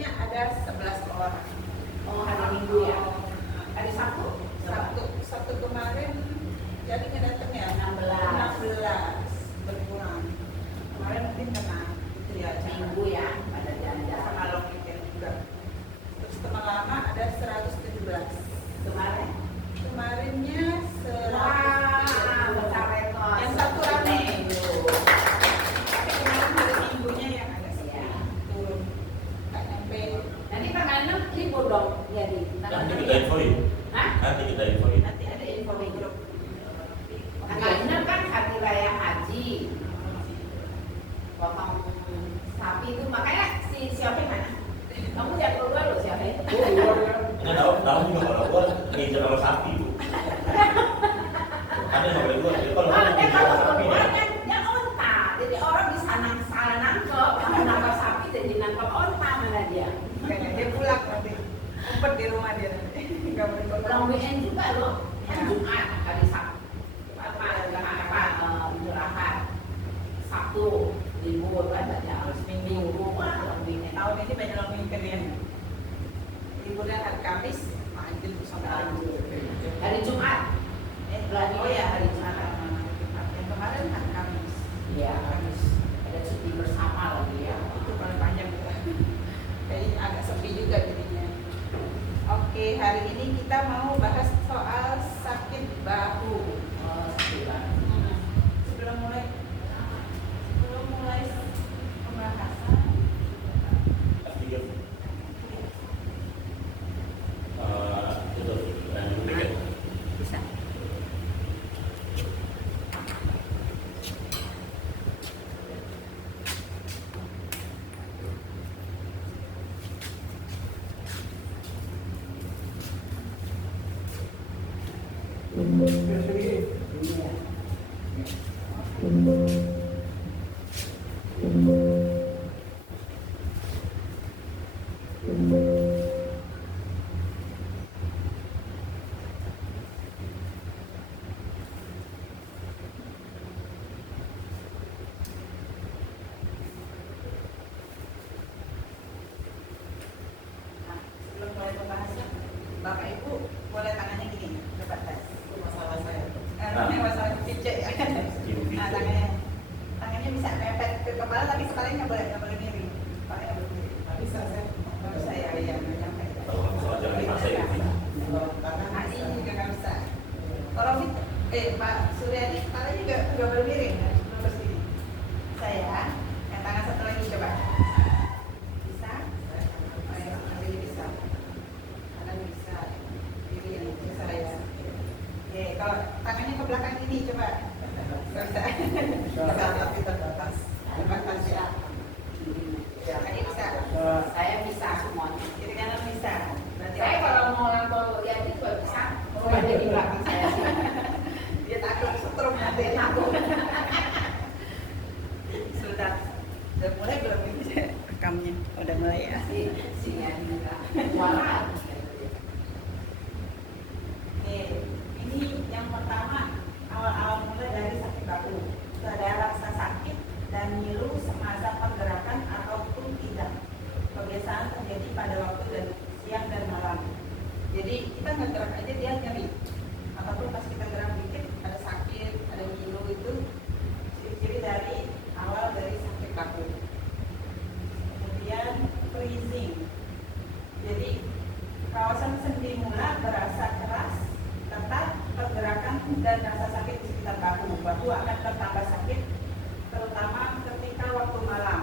barunya ada 11 orang. Oh, hari Minggu ya? Hari Sabtu? Sabtu kemarin jadi nggak datang ya? 16 berkurang. Kemarin mungkin kena itu ya, Minggu ya, pada jalan-jalan sama long weekend juga. Terus teman lama ada 117. Kemarinnya 100. Wah, besar rekor. Yang satu rame. Tapi kemarin hari Minggunya yang agak sepi, turun. Nggak nyampe. Nanti tanggal 6 libur dong, jadi Nanti kita infoin. Hah? Nanti kita infoin. Nanti ada info di grup. Tanggal 6 kan hari raya haji. Potong sapi itu, makanya si siapa mana? Kamu jangan keluar loh siapa? Ini tahu juga kalau gua ngincer sama sapi tuh. Ada yang boleh gua. Jadi kalau gua ngincer sama sapi keluar ya. kan dia onta, jadi orang bisa salah nangkep, kamu nangkep sapi jadi nangkep onta mana dia? Kayaknya dia pulang nanti. Umpet di rumah dia nanti. Nggak boleh Long pulang. weekend juga loh, kan Ya. Jumat hari Sabtu, Idul Adha, Sabtu libur kan baca Terus Minggu. wah long weekend. Tahun ini banyak long weekend ya. Liburnya hari Kamis, lanjut sampai lanjut. Hari Jumat, Oh ya hari Jumat. Yang kemarin hari Kamis. iya Kamis. ada cuti bersama lagi ya. Itu paling panjang ya. Kayaknya agak sepi juga jadinya. Oke, hari ini kita mau bahas soal sakit bahu. Oh, sebulan. Sebelum mulai pembahasan, Tiga. Itu lanjut dikit. bisa. Nah, sebelum mulai pembahasan, Bapak Ibu boleh tangannya gini, coba tes. Itu masalah saya. Ini masalah cicek ya. Nah, tangannya bisa mepet ke kepala, tapi kepalanya nggak boleh miring. Kepalanya nggak boleh miring. Bisa saya. Bisa ya, iya, nggak nyampe. Kalau soal jangan dipaksain. Nah, ini juga nggak bisa. Kalau Pak Suryadi, kepalanya juga nggak boleh miring, harus lurus gini. Saya, yang tangan satu lagi coba. Bisa? Oh, ya, ini bisa. Kanan bisa. Ini yang bisa ya. Oke, kalau tangannya ke belakang ini coba. Nggak bisa. Bisa, tapi terbatas. Terbatas ya. Ya, ini bisa. Saya bisa semuanya. Kiri kanan bisa. Berarti Saya kalau mau langsung lihat itu juga bisa. Ada di belakang saya sih. dia takut setrum nanti. Takut. Sudah mulai belum ini rekamnya? Udah mulai ya. Sinyal juga. Suara. Oke, ini yang pertama awal-awal mulai dari sakit bahu. Itu ada rasa sakit dan nyilu semasa pergerakan ataupun tidak. Kebiasaan terjadi pada waktu dan siang dan malam. Jadi kita nggak gerak aja dia nyeri. Ataupun pas kita gerak dikit ada sakit, ada nyilu itu ciri-ciri dari awal dari sakit bahu. Kemudian freezing. Jadi kawasan sendi mula berasa keras, tetap pergerakan dan rasa sakit di sekitar bahu. Bahu akan bertambah sakit, terutama ketika waktu malam.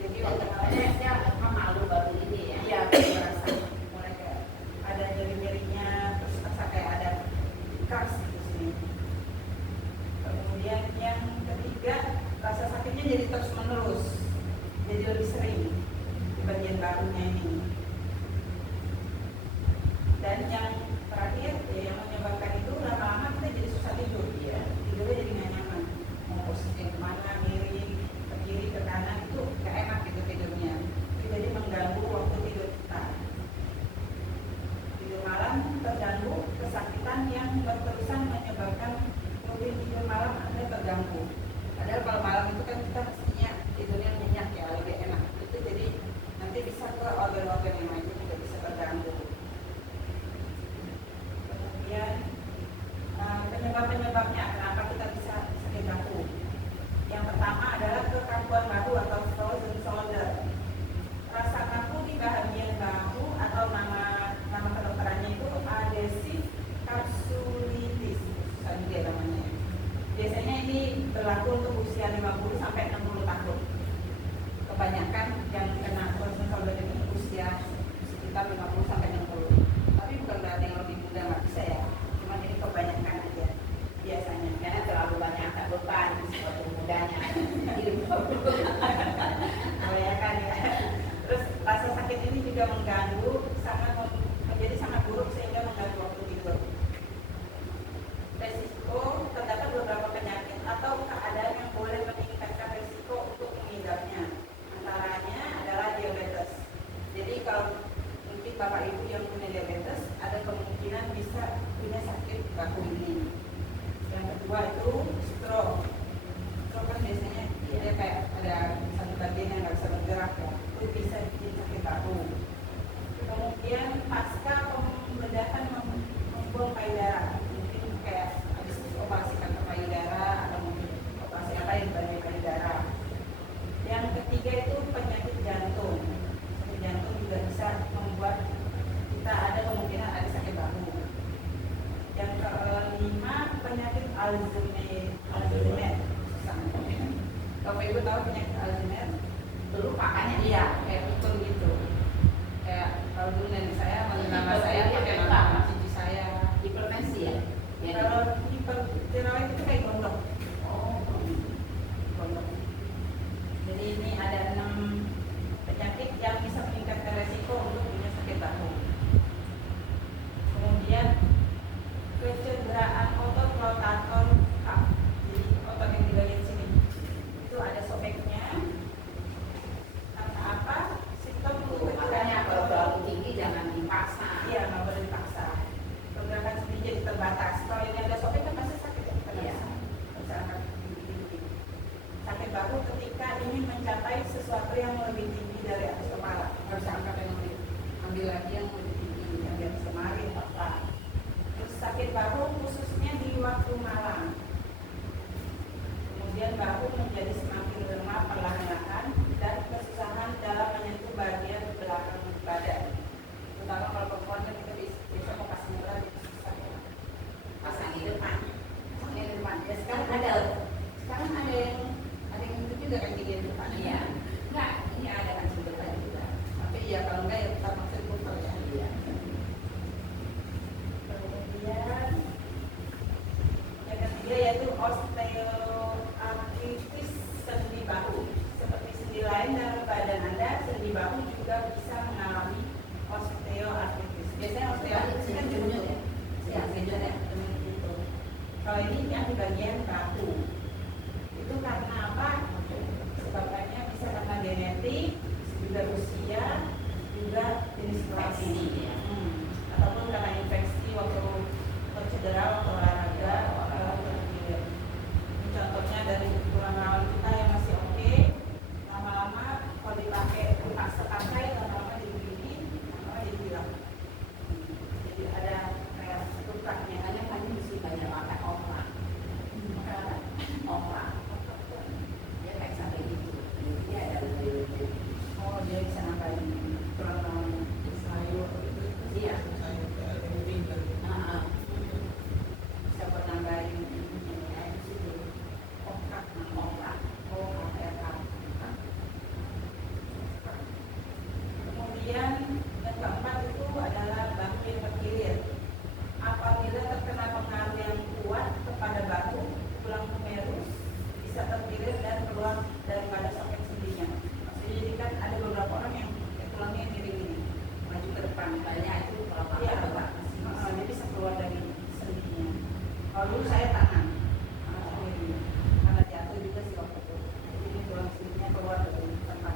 Jadi waktu malam Saya malu baru ini ya. iya berasa mulai kayak ada nyeri-nyerinya, terus rasa kayak ada keras di sini. Kemudian yang ketiga, rasa sakitnya jadi terus menerus, jadi lebih sering di bagian bahunya ini. Dan yang terakhir ya, yang menyebabkan itu lama-lama kita jadi susah tidur, ya tidurnya jadi nggak nyaman, mau posisi kemana, miring ke kiri ke kanan itu nggak enak gitu tidurnya. Itu jadi mengganggu waktu tidur kita. Tidur malam terganggu, kesakitan yang berterusan menyebabkan rutin tidur malam Anda terganggu. Padahal kalau malam itu kan kita mestinya tidurnya nyenyak ya, lebih enak. Itu jadi nanti bisa ke organ-organ yang lain juga bisa terganggu. Kemudian penyebab-penyebabnya kenapa kita bisa sakit bahu. Yang pertama adalah kekakuan bahu atau frozen shoulder. Rasa kaku di bagian bahu atau nama kedokterannya itu adhesive capsulitis, susah juga namanya. Biasanya ini berlaku untuk usia 50 sampai 60 tahun. Kebanyakan yang kena frozen shoulder ini usia sekitar 50 sampai 60. Tapi bukan berarti yang lebih muda nggak bisa ya. Cuma ini kebanyakan aja biasanya. Karena terlalu banyak angkat beban seperti mudanya. Kebanyakan ya. Terus rasa sakit ini juga mengganggu, menjadi sangat buruk sehingga mengganggu waktu tidur. Resiko terdapat beberapa penyakit atau keadaan yang boleh meningkatkan resiko untuk mengidapnya. Antaranya adalah diabetes. Jadi kalau mungkin bapak ibu yang punya diabetes ada kemungkinan bisa punya sakit bahu ini. Yang kedua itu stroke. Stroke kan biasanya dia kayak ada satu bagian yang nggak bisa bergerak ya, itu bisa bikin sakit bahu. Kemudian pasca pembedahan membuang payudara, mungkin kayak habis operasi kanker payudara atau mungkin operasi apa yang banyak payudara. Yang ketiga itu penyakit jantung. Sakit jantung juga bisa membuat kita ada kemungkinan ada sakit bahu. Yang kelima penyakit Alzheimer. Kalau ibu tahu penyakit Alzheimer, Dulu pakannya iya kayak betul gitu. Kayak kalau dulu nenek saya, nama saya pakai Iya, nama cici saya. hipertensi ya. Kalau hipertiroid itu kayak gondok. Oh, Gondok. Jadi ini ada 6 penyakit yang bisa meningkatkan resiko untuk punya sakit bahu. Kemudian kecederaan otot rotator cuff. Jadi otot yang di bagian sini itu ada sobeknya. Karena apa? Simptom makanya kalau terlalu tinggi jangan dipaksa. iya nggak boleh dipaksa. Pergerakan sendiri jadi terbatas. Kalau ini ada sobek kan pasti sakit ya. Iya. Bisa angkat tinggi-tinggi. Sakit bahu ketika ingin mencapai sesuatu yang lebih tinggi dari atas kepala. Nggak bisa angkat yang lebih, ambil lagi yang lebih tinggi yang di atas kemarin apa. Terus sakit bahu khususnya di waktu malam. Kemudian bahu menjadi semakin lemah perlahan-lahan dan kesusahan dalam menyentuh bagian belakang badan. Terutama kalau perempuan kan kita bisa mau kasih nyerah gitu susah ya. Pasang di depan. Pasang di depan. Ya sekarang ada yang itu juga kan di depan. Iya. Enggak, ini ada kan sebentar juga. Tapi ya kalau enggak ya tetap maksud putar ya. Iya. Kemudian yang ketiga yaitu osteoartritis sendi bahu. Seperti sendi lain dalam badan Anda, sendi bahu juga bisa mengalami osteoartritis. Biasanya osteoartritis kan junior ya. Iya, junior ya. Gitu. Kalau ini yang di bagian bahu. Itu karena apa? Sebabnya bisa karena genetik, juga usia, juga jenis kelas. Infeksi ya. Ataupun karena infeksi waktu cedera, waktu olahraga, terkecil. Contohnya dari tulang rawan kita yang masih oke, lama-lama kalau dipakai dipaksa pakai, lama-lama jadi begini, lama-lama jadi hilang. Jadi ada kayak strukturnya. Makanya kami mesti banyak makan opera. Opera. Dia kayak sampai gitu. Dia ada lebih. Oh dia bisa nambahin tulang rawan sayur. Iya. Bisa buat nambahin ini ya di situ. Otak, otak, otak. Kemudian yang keempat itu adalah bahu yang berkilir. Apabila terkena pengaruh yang kuat kepada bahu, tulang humerus bisa terkilir dan keluar daripada soket sendinya. Maksudnya jadi kan ada beberapa orang yang tulangnya miring ini, maju ke depan. Banyak itu kalau Iya, makan Pak. Pak. Dia bisa keluar dari sendinya. Kalau dulu saya tangan, karena jatuh juga sih waktu itu. Jadi ini tulang sendinya keluar dari tempat.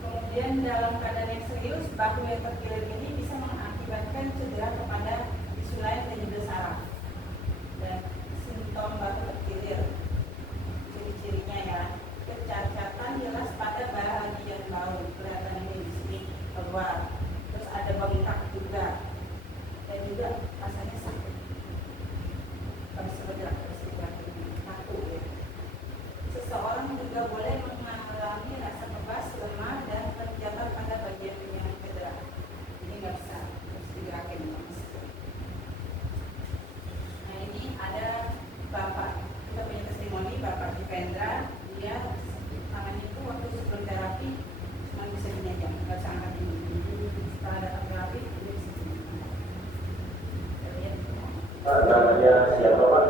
Kemudian dalam keadaan yang serius, bahu yang terkilir ini bisa mengakibatkan cedera kepada tisu lain dan juga saraf. Dan simptom bahu terkilir, ciri-cirinya ya, kecacatan jelas pada bara bagian bawah, kelihatan ini. keluar. Terus ada bengkak juga, dan juga rasanya sakit. Harus bergerak, kaku ya. Seseorang juga boleh mengalami rasa kebas, lemah, dan terjebak pada bagian yang cedera. Ini nggak bisa, harus digerakin. Nah ini ada Bapak, kita punya testimoni Bapak Jivendra. Dia tangannya itu waktu sebelum terapi cuma bisa dinyajang, nggak bisa angkat ini. Setelah datang terapi dia bisa dinyajang. Namanya siapa Pak?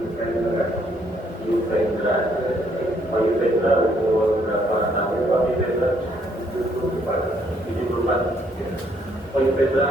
Yuvendra. Yuvendra. Pak Yuvendra umur berapa tahun Pak Yuvendra? 74. Pak Yuvendra.